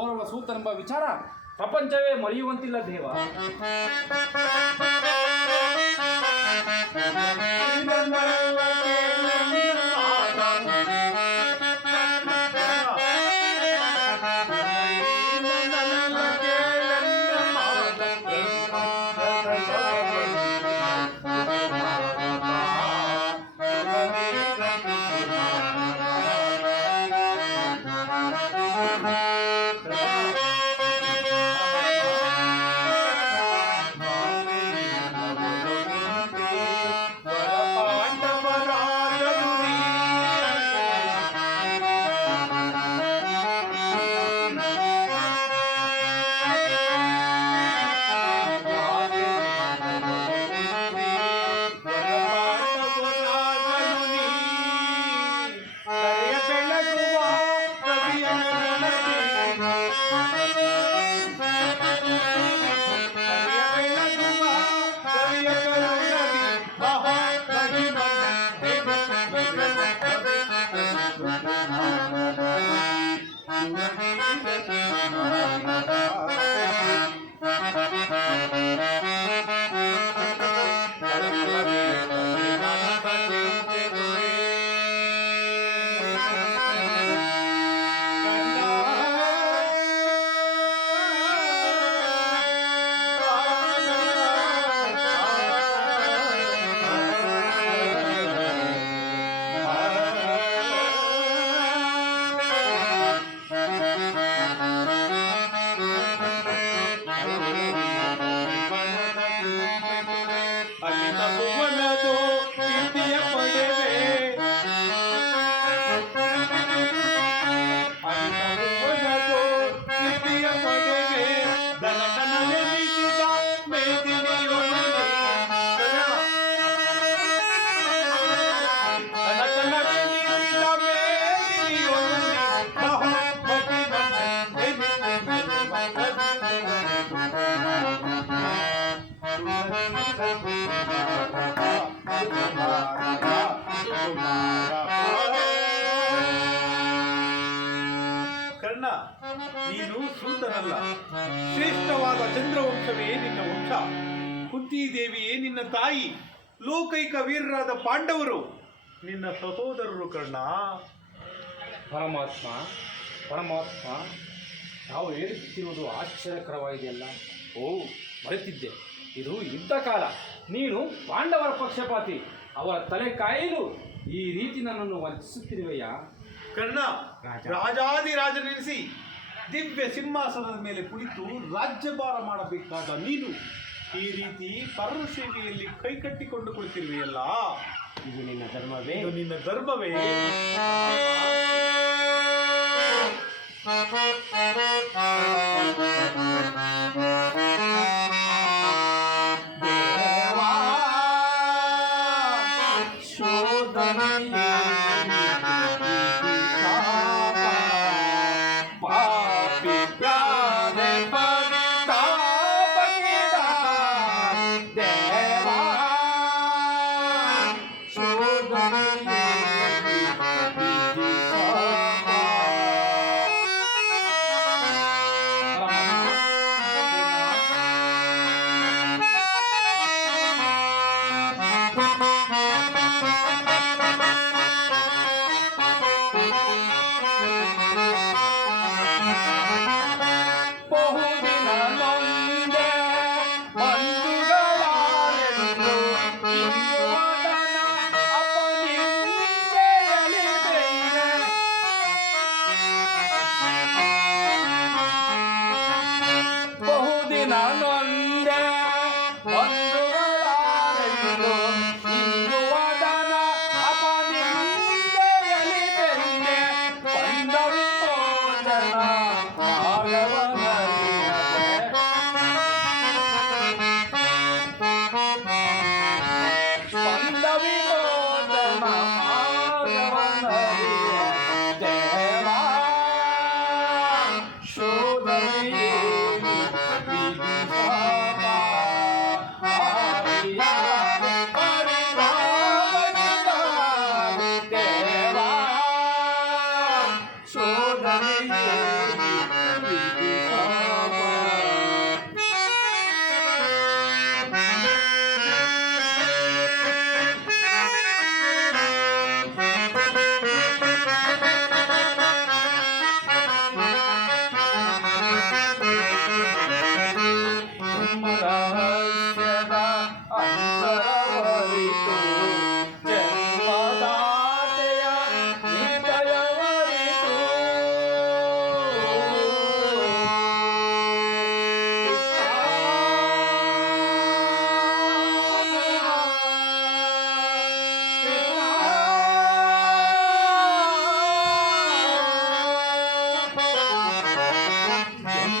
ಓರ್ವ ಸೂತನೆಂಬ ವಿಚಾರ ಪ್ರಪಂಚವೇ ಮರೆಯುವಂತಿಲ್ಲ ದೇವ. ಕರ್ಣ, ನೀನು ಸೂತನಲ್ಲ. ಶ್ರೇಷ್ಠವಾದ ಚಂದ್ರವಂಶವೇ ನಿನ್ನ ವಂಶ. ಕುಂತಿದೇವಿಯೇ ನಿನ್ನ ತಾಯಿ. ಲೋಕೈಕ ವೀರರಾದ ಪಾಂಡವರು ನಿನ್ನ ಸಹೋದರರು. ಕರ್ಣ, ಪರಮಾತ್ಮ ಪರಮಾತ್ಮ ನಾವು ಹೇಳುತ್ತಿರುವುದು ಆಶ್ಚರ್ಯಕರವಾಗಿದೆಯಲ್ಲ. ಓ, ಮರೆತಿದ್ದೆ, ಇದು ಯುದ್ಧ ಕಾಲ. ನೀನು ಪಾಂಡವರ ಪಕ್ಷಪಾತಿ. ಅವರ ತಲೆ ಕಾಯಲು ಈ ರೀತಿ ನನ್ನನ್ನು ವಂಚಿಸುತ್ತಿರುವೆಯಾ? ಕರ್ಣ, ರಾಜಾದಿರಾಜನೆನಿಸಿ ದಿವ್ಯ ಸಿಂಹಾಸನದ ಮೇಲೆ ಕುಳಿತು ರಾಜ್ಯಭಾರ ಮಾಡಬೇಕಾದ ನೀನು ಈ ರೀತಿ ಪರರ ಸೇವೆಯಲ್ಲಿ ಕೈಕಟ್ಟಿಕೊಂಡು ಕುಳಿತಿರುವೆಯಲ್ಲ. ಇದು ನಿನ್ನ ಧರ್ಮವೇ? ಇದು ನಿನ್ನ ಧರ್ಮವೇ?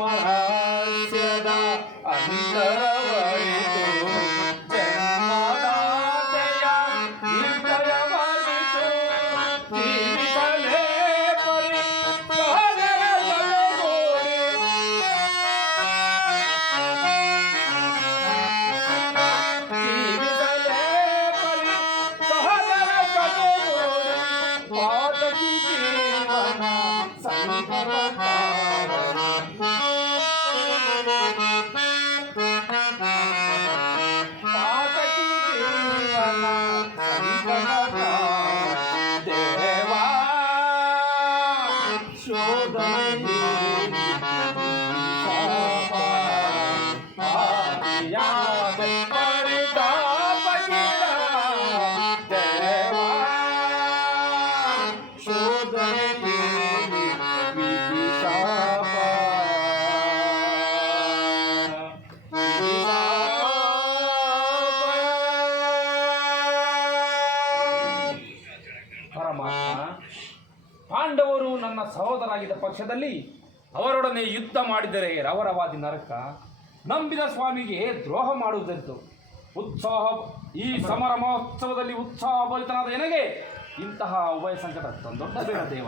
ರಹಸ್ಯದ ಅಂತರವರಿತು ಜನ್ಮದಾತೆಯ ನಿರ್ಭಯವರಿತು ಜೀವಿಸಲೇ ಪರಿ ಸಹಜರ ಜಗಗೂಡಿ ಜೀವಿಸಲೇ ಪರಿ ಸಹಜರ ಜಗಗೂಡಿ ಪಾತಕಿ ಜೀವನ ಸಂಕಟ ದೇವಾ ಶೋಧನೆ ದೇವಾ ಶೋಧನೆ ಪರಮಾತ್ಮ, ಪಾಂಡವರು ನನ್ನ ಸಹೋದರಾಗಿದ್ದ ಪಕ್ಷದಲ್ಲಿ ಅವರೊಡನೆ ಯುದ್ಧ ಮಾಡಿದರೆ ರವರವಾದಿ ನರಕ, ನಂಬಿದ ಸ್ವಾಮಿಗೆ ದ್ರೋಹ ಮಾಡುವುದೆಂತು? ಉತ್ಸಾಹ ಈ ಸಮರ ಮಹೋತ್ಸವದಲ್ಲಿ ಉತ್ಸಾಹ ಭರಿತನಾದ ನನಗೆ ಇಂತಹ ಉಭಯ ಸಂಕಟ ತಂದೊಡ್ಡ ಬೇಡ ದೇವ.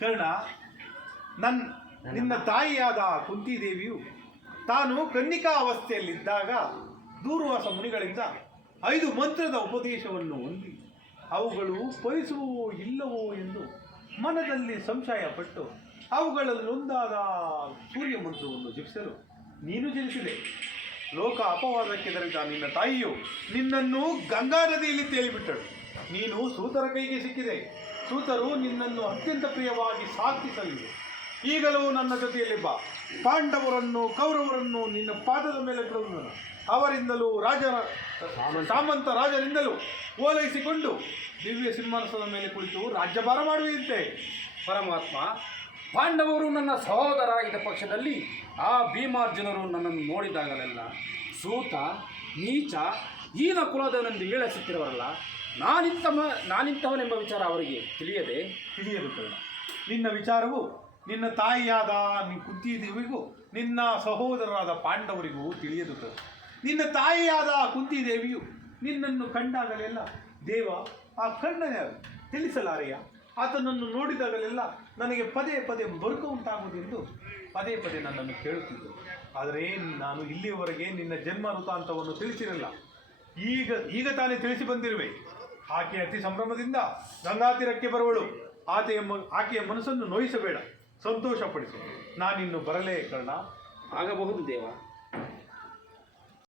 ಕರ್ಣ, ನಿನ್ನ ತಾಯಿಯಾದ ಕುಂತಿದೇವಿಯು ತಾನು ಕನ್ನಿಕಾ ಅವಸ್ಥೆಯಲ್ಲಿದ್ದಾಗ ದೂರ್ವಾಸ ಮುನಿಗಳಿಂದ 5 ಮಂತ್ರದ ಉಪದೇಶವನ್ನು ಹೊಂದಿ ಅವುಗಳು ಫಲಿಸುವವೋ ಇಲ್ಲವೋ ಎಂದು ಮನದಲ್ಲಿ ಸಂಶಯಪಟ್ಟು ಅವುಗಳಲ್ಲೊಂದಾದ ಸೂರ್ಯ ಮಂತ್ರವನ್ನು ಜಪಿಸಲು ನೀನು ಜನಿಸಿದೆ. ಲೋಕ ಅಪವಾದಕ್ಕೆ ದೊರೆತ ನಿನ್ನ ತಾಯಿಯು ನಿನ್ನನ್ನು ಗಂಗಾ ನದಿಯಲ್ಲಿ ತೇಲಿಬಿಟ್ಟಳು. ನೀನು ಸೂತರ ಕೈಗೆ ಸಿಕ್ಕಿದೆ. ಸೂತರು ನಿನ್ನನ್ನು ಅತ್ಯಂತ ಪ್ರಿಯವಾಗಿ ಸಾಕಿಸಲಿದೆ. ಈಗಲೂ ನನ್ನ ಜೊತೆಯಲ್ಲಿ ಬಾ. ಪಾಂಡವರನ್ನು ಕೌರವರನ್ನು ನಿನ್ನ ಪಾದದ ಮೇಲೆ ಬಿಡುವುದನ್ನು ಅವರಿಂದಲೂ ಸಾಮಂತ ರಾಜರಿಂದಲೂ ಓಲೈಸಿಕೊಂಡು ದಿವ್ಯ ಸಿಂಹಾಸನದ ಮೇಲೆ ಕುಳಿತು ರಾಜ್ಯಭಾರ ಮಾಡುವಂತೆ. ಪರಮಾತ್ಮ, ಪಾಂಡವರು ನನ್ನ ಸಹೋದರಾಗಿದ್ದ ಪಕ್ಷದಲ್ಲಿ ಆ ಭೀಮಾರ್ಜುನರು ನನ್ನನ್ನು ನೋಡಿದಾಗಲೆಲ್ಲ ಸೂತ ನೀಚ ಹೀನ ಕುಲದವನೆಂದು ಹೀಳಿಸುತ್ತಿರುವರಲ್ಲ, ನಾನಿಂತವನೆಂಬ ವಿಚಾರ ಅವರಿಗೆ ತಿಳಿಯದೆ ತಿಳಿಯದು ಕರ್ಣ. ನಿನ್ನ ವಿಚಾರವು ನಿನ್ನ ತಾಯಿಯಾದ ಕುಂತಿದೇವಿಗೂ ನಿನ್ನ ಸಹೋದರರಾದ ಪಾಂಡವರಿಗೂ ತಿಳಿಯದು ಕರ್ಣ. ನಿನ್ನ ತಾಯಿಯಾದ ಕುಂತಿದೇವಿಯು ನಿನ್ನನ್ನು ಕಂಡಾಗಲೆಲ್ಲ ದೇವ ಆ ಕಣ್ಣನ ತಿಳಿಸಲಾರೆಯ, ಆತನನ್ನು ನೋಡಿದಾಗಲೆಲ್ಲ ನನಗೆ ಪದೇ ಪದೇ ಬರುಕ ಉಂಟಾಗುವುದೆಂದು ಪದೇ ಪದೇ ನನ್ನನ್ನು ಕೇಳುತ್ತಿದ್ದರು. ಆದರೆ ನಾನು ಇಲ್ಲಿಯವರೆಗೆ ನಿನ್ನ ಜನ್ಮ ವೃತ್ತಾಂತವನ್ನು ತಿಳಿಸಿರಲಿಲ್ಲ. ಈಗ ತಾನೇ ತಿಳಿಸಿ ಬಂದಿರುವೆ. ಆಕೆ ಅತಿ ಸಂಭ್ರಮದಿಂದ ಗಂಗಾತೀರಕ್ಕೆ ಬರುವಳು. ಆಕೆಯ ಮನಸ್ಸನ್ನು ನೋಯಿಸಬೇಡ, ಸಂತೋಷಪಡಿಸು. ನಾನಿನ್ನು ಬರಲೇ ಕರ್ಣ. ಆಗಬಹುದು ದೇವ.